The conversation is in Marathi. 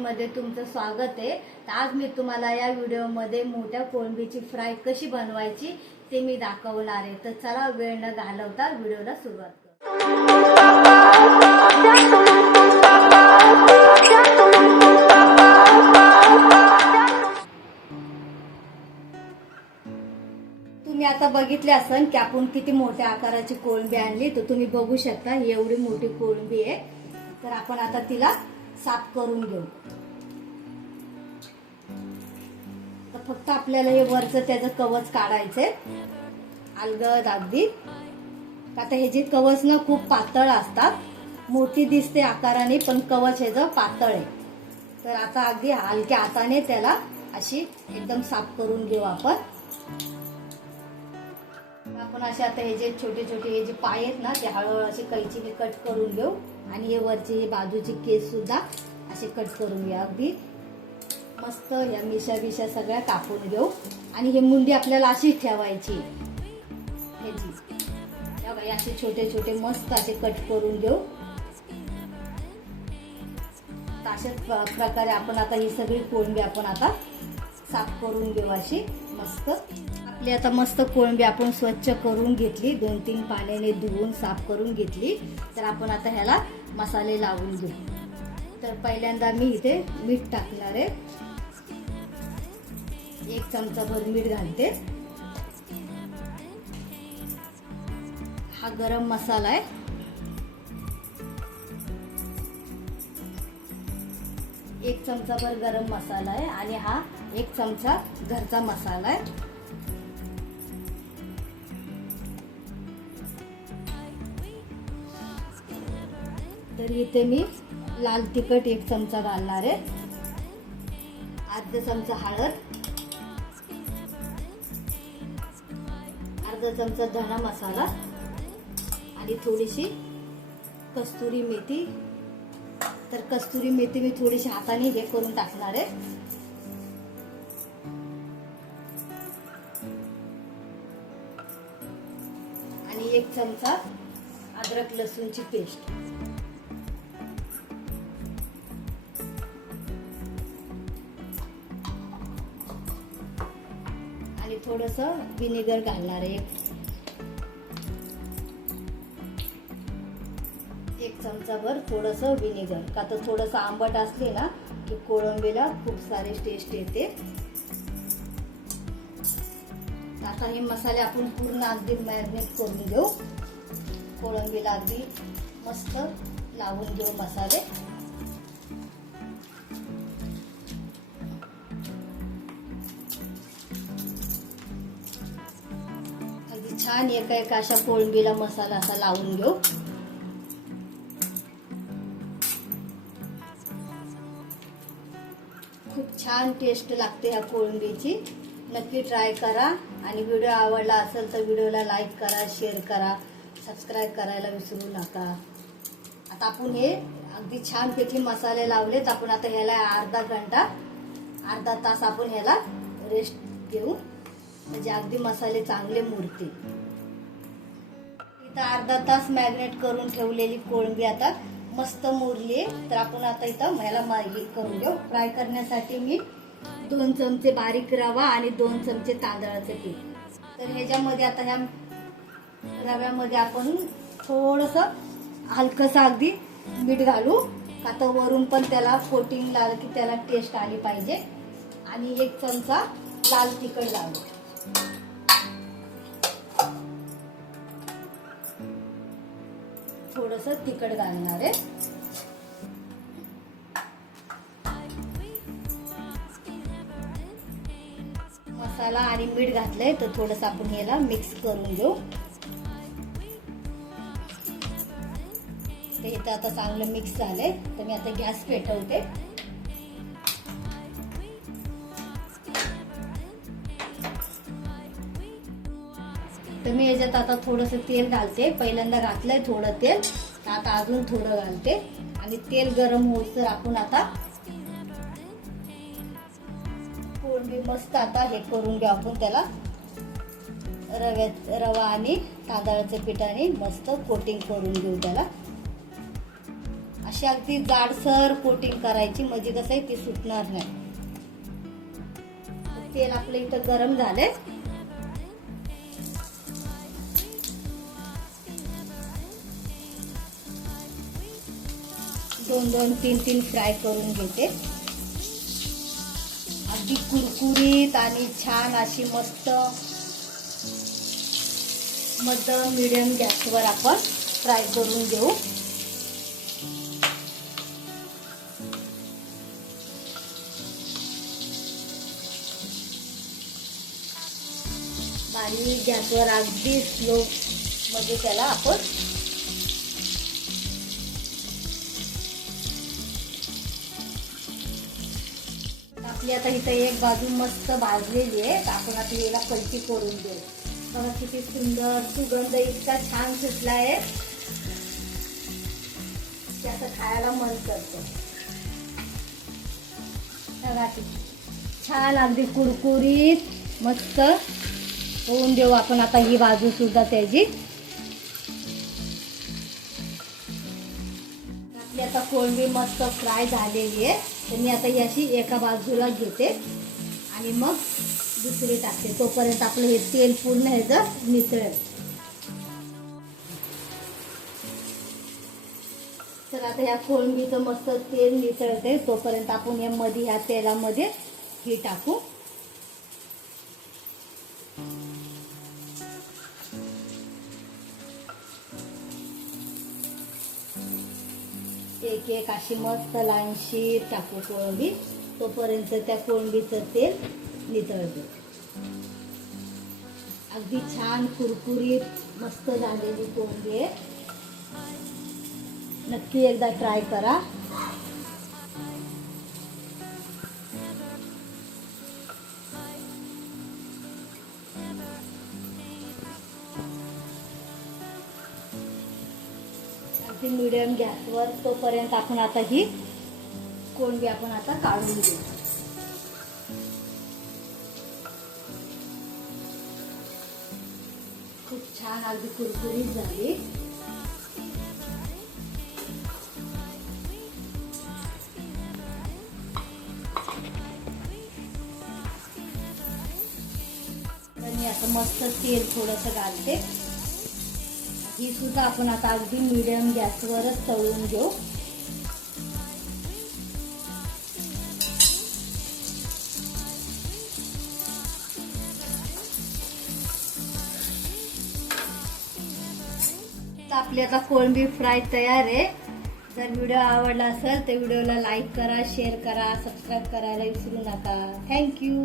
मध्ये तुमचं स्वागत आहे। तर आज मी तुम्हाला या व्हिडिओमध्ये मोठ्या कोळंबीची फ्राय कशी बनवायची ते मी दाखवणार आहे। तर चला वेळ न घालवता व्हिडिओला सुरुवात करू। तुम्ही आता बघितले असन की आपण किती मोठ्या आकाराची कोळंबी आणली। तर तुम्ही बघू शकता एवढी मोठी कोळंबी आहे। तर आपण आता तिला साफ करून घेऊ। तर फक्त आपल्याला हे वरचं त्याचं कवच काढायचंय अलगद अगदी। आता हे जे कवच ना खूप पातळ असतात, मोठी दिसते आकाराने पण कवच हे पातळ आहे। तर आता अगदी हलक्या हाताने त्याला अशी एकदम साफ करून घेऊ आपण। असे आता हे जे छोटे छोटे हे जे पाय आहेत ना ते हळूहळू असे कैचीने कट करून घेऊ आणि हे वरचे हे बाजूचे केस सुद्धा असे कट करून घेऊ। अगदी मस्त या मिशा बिशा सगळ्या कापून घेऊ आणि हे मुंडी आपल्याला अशी ठेवायची। हे असे छोटे छोटे मस्त असे कट करून घेऊ। अशाच प्रकारे आपण आता ही सगळी कोळंबी आपण आता साफ करून घेऊ अशी मस्त। आपली आता मस्त कोळंबी आपण स्वच्छ करून घेतली, 2-3 पाण्याने धुवून साफ करून घेतली। तर आपण आता ह्याला मसाले लावून घेऊ। तर पहिल्यांदा मी इथे मीठ टाकणार आहे, 1 चमचाभर मीठ घालते। हा गरम मसाला आहे, 1 चमचाभर गरम मसाला आहे आणि हा 1 चमचा घरचा मसाला आहे। तर इथे मी लाल तिखट 1 चमचा घालणार आहे, अर्धा चमचा हळद, अर्धा चमचा धना मसाला आणि थोडीशी कस्तुरी मेथी। तर कस्तुरी मेथी मी थोडीशी हाताने हे करून टाकणार आहे। आणि 1 चमचा अद्रक लसूणची पेस्ट। आणि थोडंसं विनेगर घालणार आहे, 1 चमचाभर थोडंसं विनेगर। का तर थोडंसं आंबट असले ना की कोळंबीला खूप सारे टेस्ट येते। आता हे मसाले आपण पूर्ण अगदी मॅरिनेट करून घेऊ, कोळंबीला अगदी मस्त लावून घेऊ मसाले। अगदी छान एका अशा कोळंबीला मसाला असा लावून घेऊ। खूप छान टेस्ट लागते ह्या कोळंबीची, नक्की ट्राय करा। आणि व्हिडिओ आवडला असेल तर व्हिडिओला लाईक करा, शेअर करा, सबस्क्राईब करायला विसरू नका। आता आपण हे अगदी छानपैकी मसाले लावलेत, आपण आता ह्याला अर्धा तास आपण ह्याला रेस्ट घेऊ, म्हणजे अगदी मसाले चांगले मुरतील। इथं अर्धा तास मॅरिनेट करून ठेवलेली कोळंबी आता मस्त मुरली। तर आपण आता इथं ह्याला करून घेऊ। फ्राय करण्यासाठी मी 2 चमचे बारीक रवा आणि 2 चमचे तांदळाचे पीठ। तर ह्याच्यामध्ये आता ह्या रव्यामध्ये आपण थोडंसं हलकंसं अगदी मीठ घालू, का तर वरून पण त्याला कोटिंग लाल की त्याला टेस्ट आली पाहिजे। आणि 1 चमचा लाल तिखट घालू, थोडंसं तिखट घालणार आहे। मसाला आणि मीठ घातलंय तर थोडंसं आपण याला मिक्स करून घेऊ। तर इथं आता चांगलं मिक्स झालंय, तर मी आता गॅस पेटवते। तर मी याच्यात आता थोडंसं तेल घालते, पहिल्यांदा घातलंय थोडं तेल, आता अजून थोडं घालते। आणि तेल गरम होऊस आपण आता कोळंबी मस्त आता हे करून घेऊ आपण, त्याला रवा आणि तांदळाच्या पिठाने मस्त कोटिंग करून घेऊ त्याला। अशी अगदी जाडसर कोटिंग करायची, म्हणजे कसं आहे ती सुटणार नाही. तेल आपलं इथं गरम झालंय. दोन 3 फ्राय करून घेते. अगदी कुरकुरीत आणि छान अशी मस्त मध्यम मीडियम गॅसवर आपण फ्राय करून घेऊ. बारीक गॅसवर अगदी स्लो मध्ये त्याला आपण आपली आता इथं एक बाजू मस्त भाजलेली आहे. आपण आता याला पलटी करून देऊ. बघा किती सुंदर सुगंध इतका छान सुटला आहे, त्याचं खायला मन करतं. बघा छान अगदी कुरकुरीत मस्त होऊन देऊ आपण आता ही बाजू सुद्धा त्याची. आपली आता कोळंबी मस्त फ्राय झालेली आहे. तर मी आता ही अशी एका बाजूला घेते आणि मग दुसरी टाकते. तोपर्यंत आपलं हे तेल पूर्ण ह्याचं नितळेल. तर आता ह्या कोळंबीचं मस्त तेल नितळते, तोपर्यंत आपण या मध्ये ह्या तेलामध्ये ही टाकू. एक एक अशी मस्त लाईनशीर टाकू कोळंबी, तोपर्यंत त्या कोळंबीचं तेल नितळते. अगदी छान कुरकुरीत मस्त झालेली कोळंबी आहे. नक्की एकदा ट्राय करा. अगदी मीडियम गॅसवर. तोपर्यंत आपण आता ही कोळंबी आपण आता काढून घेऊ. खूप छान अगदी कुरकुरीत झाली. मी आता मस्त तेल थोडंसं घालते. ही सुद्धा आपण आता अगदी मीडियम गॅसवरच तळून घेऊ. आपली आता कोळंबी फ्राय तयार आहे. जर व्हिडिओ आवडला असेल तर व्हिडिओला लाईक करा, शेअर करा, सबस्क्राईब करायला विसरू नका. थँक्यू.